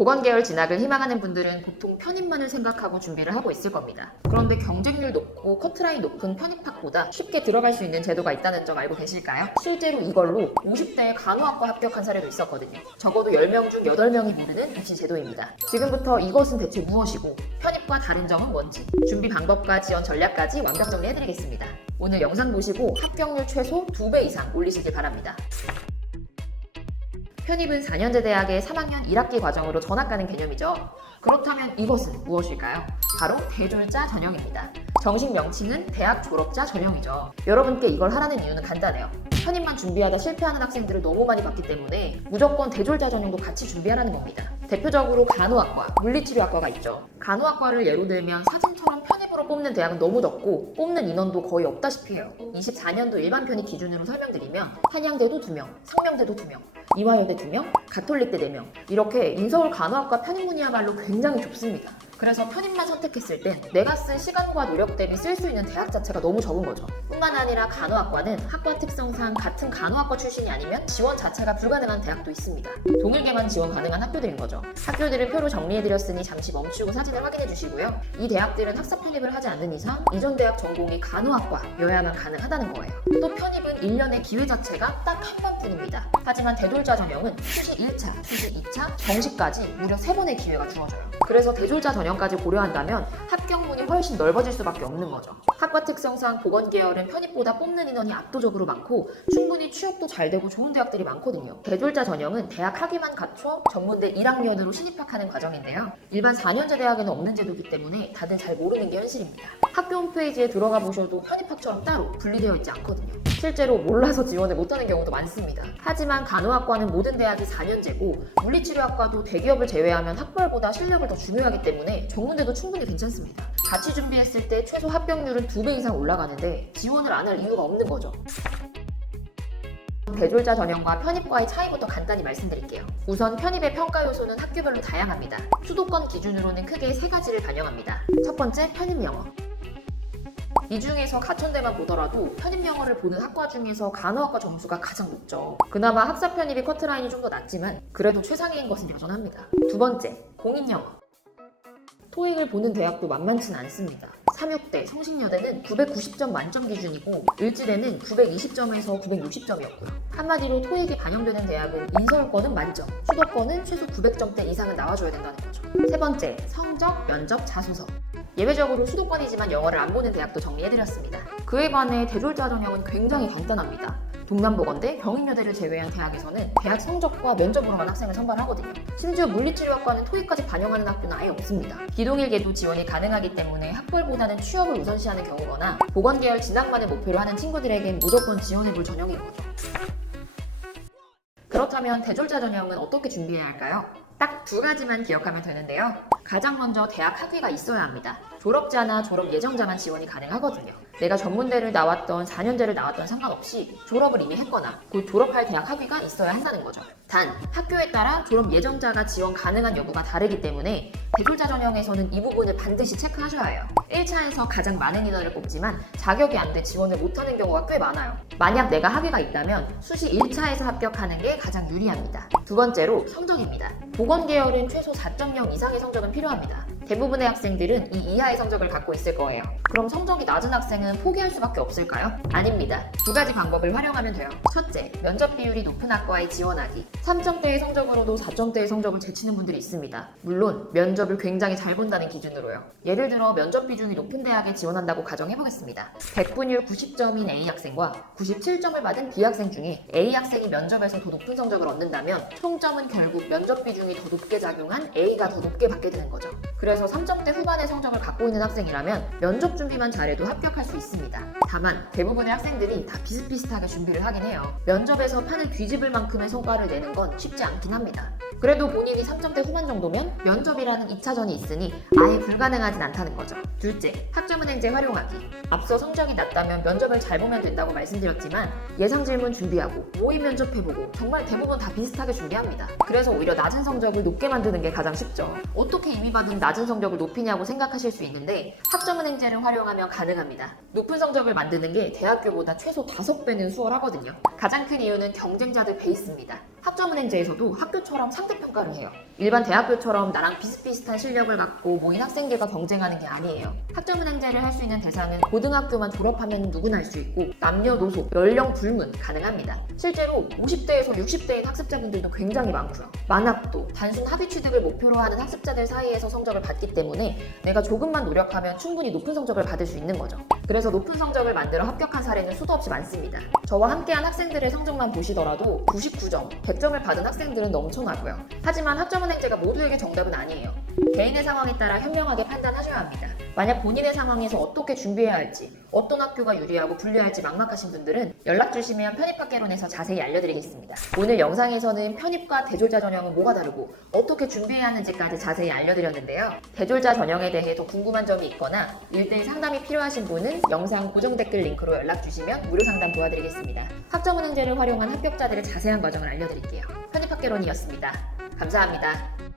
보건 계열 진학을 희망하는 분들은 보통 편입만을 생각하고 준비를 하고 있을 겁니다. 그런데 경쟁률 높고 커트라인 높은 편입학보다 쉽게 들어갈 수 있는 제도가 있다는 점 알고 계실까요? 실제로 이걸로 50대에 간호학과 합격한 사례도 있었거든요. 적어도 10명 중 8명이 모르는 입시 제도입니다. 지금부터 이것은 대체 무엇이고 편입과 다른 점은 뭔지 준비 방법과 지원 전략까지 완벽 정리해드리겠습니다. 오늘 영상 보시고 합격률 최소 2배 이상 올리시길 바랍니다. 편입은 4년제 대학의 3학년 1학기 과정으로 전학 가는 개념이죠. 그렇다면 이것은 무엇일까요? 바로 대졸자 전형입니다. 정식 명칭은 대학 졸업자 전형이죠. 여러분께 이걸 하라는 이유는 간단해요. 편입만 준비하다 실패하는 학생들을 너무 많이 봤기 때문에 무조건 대졸자 전형도 같이 준비하라는 겁니다. 대표적으로 간호학과, 물리치료학과가 있죠. 간호학과를 예로 들면 사진처럼 편입으로 뽑는 대학은 너무 적고 뽑는 인원도 거의 없다시피 해요. 24년도 일반 편입 기준으로 설명드리면 한양대도 2명, 상명대도 2명, 이화여대 2명, 가톨릭대 4명 이렇게 인서울 간호학과 편입 문이야말로 굉장히 좁습니다. 그래서 편입만 선택했을 땐 내가 쓴 시간과 노력 대비 쓸 수 있는 대학 자체가 너무 적은 거죠. 뿐만 아니라 간호학과는 학과 특성상 같은 간호학과 출신이 아니면 지원 자체가 불가능한 대학도 있습니다. 동일계만 지원 가능한 학교들인 거죠. 학교들을 표로 정리해드렸으니 잠시 멈추고 사진을 확인해 주시고요. 이 대학들은 학사 편입을 하지 않는 이상 이전 대학 전공이 간호학과여야만 가능하다는 거예요. 또 편입은 1년의 기회 자체가 딱 한 번뿐입니다. 하지만 대졸자 전형은 수시 1차, 수시 2차, 정시까지 무려 3번의 기회가 주어져요. 그래서 대졸자 전형까지 고려한다면 합격문이 훨씬 넓어질 수밖에 없는 거죠. 학과 특성상 보건 계열은 편입보다 뽑는 인원이 압도적으로 많고 충분히 취업도 잘 되고 좋은 대학들이 많거든요. 대졸자 전형은 대학 학위만 갖춰 전문대 1학년으로 신입학하는 과정인데요. 일반 4년제 대학에는 없는 제도이기 때문에 다들 잘 모르는 게 현실입니다. 학교 홈페이지에 들어가 보셔도 편입학처럼 따로 분리되어 있지 않거든요. 실제로 몰라서 지원을 못하는 경우도 많습니다. 하지만 간호학과는 모든 대학이 4년제고 물리치료학과도 대기업을 제외하면 학벌보다 실력을 더 중요하기 때문에 전문대도 충분히 괜찮습니다. 같이 준비했을 때 최소 합격률은 2배 이상 올라가는데 지원을 안 할 이유가 없는 거죠. 대졸자 전형과 편입과의 차이부터 간단히 말씀드릴게요. 우선 편입의 평가 요소는 학교별로 다양합니다. 수도권 기준으로는 크게 3가지를 반영합니다. 첫 번째, 편입 영어. 이 중에서 가천대만 보더라도 편입 영어를 보는 학과 중에서 간호학과 점수가 가장 높죠. 그나마 학사 편입이 커트라인이 좀 더 낮지만 그래도 최상위인 것은 여전합니다. 두 번째, 공인 영어. 토익을 보는 대학도 만만치는 않습니다. 삼육대, 성신여대는 990점 만점 기준이고 을지대는 920점에서 960점이었고요. 한마디로 토익이 반영되는 대학은 인서울권은 만점, 수도권은 최소 900점대 이상은 나와줘야 된다는 거죠. 세 번째, 성적, 면접, 자소서. 예외적으로 수도권이지만 영어를 안 보는 대학도 정리해드렸습니다. 그에 반해 대졸자 전형은 굉장히 간단합니다. 동남보건대, 경인여대를 제외한 대학에서는 대학 성적과 면접으로만 학생을 선발하거든요. 심지어 물리치료학과는 토익까지 반영하는 학교는 아예 없습니다. 기동일계도 지원이 가능하기 때문에 학벌보다는 취업을 우선시하는 경우거나 보건계열 진학만을 목표로 하는 친구들에겐 무조건 지원해볼 전형인 거죠. 그렇다면 대졸자 전형은 어떻게 준비해야 할까요? 딱 2가지만 기억하면 되는데요. 가장 먼저 대학 학위가 있어야 합니다. 졸업자나 졸업 예정자만 지원이 가능하거든요. 내가 전문대를 나왔던 4년제를 나왔던 상관없이 졸업을 이미 했거나 곧 졸업할 대학 학위가 있어야 한다는 거죠. 단, 학교에 따라 졸업 예정자가 지원 가능한 여부가 다르기 때문에 대졸자 전형에서는 이 부분을 반드시 체크하셔야 해요. 1차에서 가장 많은 인원을 뽑지만 자격이 안 돼 지원을 못하는 경우가 꽤 많아요. 만약 내가 학위가 있다면 수시 1차에서 합격하는 게 가장 유리합니다. 두 번째로 성적입니다. 보건 계열은 최소 4.0 이상의 성적은 필요합니다. 대부분의 학생들은 이 이하의 성적을 갖고 있을 거예요. 그럼 성적이 낮은 학생은 포기할 수밖에 없을까요? 아닙니다. 2가지 방법을 활용하면 돼요. 첫째, 면접 비율이 높은 학과에 지원하기. 3점대의 성적으로도 4점대의 성적을 제치는 분들이 있습니다. 물론 면접을 굉장히 잘 본다는 기준으로요. 예를 들어 면접 비중이 높은 대학에 지원한다고 가정해보겠습니다. 100분율 90점인 A 학생과 97점을 받은 B 학생 중에 A 학생이 면접에서 더 높은 성적을 얻는다면 총점은 결국 면접 비중이 더 높게 작용한 A가 더 높게 받게 되는 거죠. 그래서 3점대 후반의 성적을 갖고 있는 학생이라면 면접 준비만 잘해도 합격할 수 있습니다. 다만 대부분의 학생들이 다 비슷비슷하게 준비를 하긴 해요. 면접에서 판을 뒤집을 만큼의 성과를 내는 건 쉽지 않긴 합니다. 그래도 본인이 3점대 후반 정도면 면접이라는 2차전이 있으니 아예 불가능하진 않다는 거죠. 둘째, 학점은행제 활용하기. 앞서 성적이 낮다면 면접을 잘 보면 된다고 말씀드렸지만 예상 질문 준비하고 모의 면접해보고 정말 대부분 다 비슷하게 준비합니다. 그래서 오히려 낮은 성적을 높게 만드는 게 가장 쉽죠. 어떻게 이미 받은 낮은 낮은 성적을 높이냐고 생각하실 수 있는데 학점은행제를 활용하면 가능합니다. 높은 성적을 만드는 게 대학교보다 최소 5배는 수월하거든요. 가장 큰 이유는 경쟁자들 베이스입니다. 학점은행제에서도 학교처럼 상대평가를 해요. 일반 대학교처럼 나랑 비슷비슷한 실력을 갖고 모인 학생들과 경쟁하는 게 아니에요. 학점은행제를 할 수 있는 대상은 고등학교만 졸업하면 누구나 할 수 있고 남녀노소, 연령 불문 가능합니다. 실제로 50대에서 60대의 학습자분들도 굉장히 많고요. 만학도, 단순 학위 취득을 목표로 하는 학습자들 사이에서 성적을 받기 때문에 내가 조금만 노력하면 충분히 높은 성적을 받을 수 있는 거죠. 그래서 높은 성적을 만들어 합격한 사례는 수도 없이 많습니다. 저와 함께한 학생들의 성적만 보시더라도 99점, 100점을 받은 학생들은 넘쳐나고요. 하지만 학점은행제가 모두에게 정답은 아니에요. 개인의 상황에 따라 현명하게 판단하셔야 합니다. 만약 본인의 상황에서 어떻게 준비해야 할지, 어떤 학교가 유리하고 불리할지 막막하신 분들은 연락 주시면 편입학개론에서 자세히 알려드리겠습니다. 오늘 영상에서는 편입과 대졸자 전형은 뭐가 다르고 어떻게 준비해야 하는지까지 자세히 알려드렸는데요. 대졸자 전형에 대해 더 궁금한 점이 있거나 1대1 상담이 필요하신 분은 영상 고정 댓글 링크로 연락 주시면 무료 상담 도와드리겠습니다. 학점은행제를 활용한 합격자들의 자세한 과정을 알려드릴게요. 편입학개론이었습니다. 감사합니다.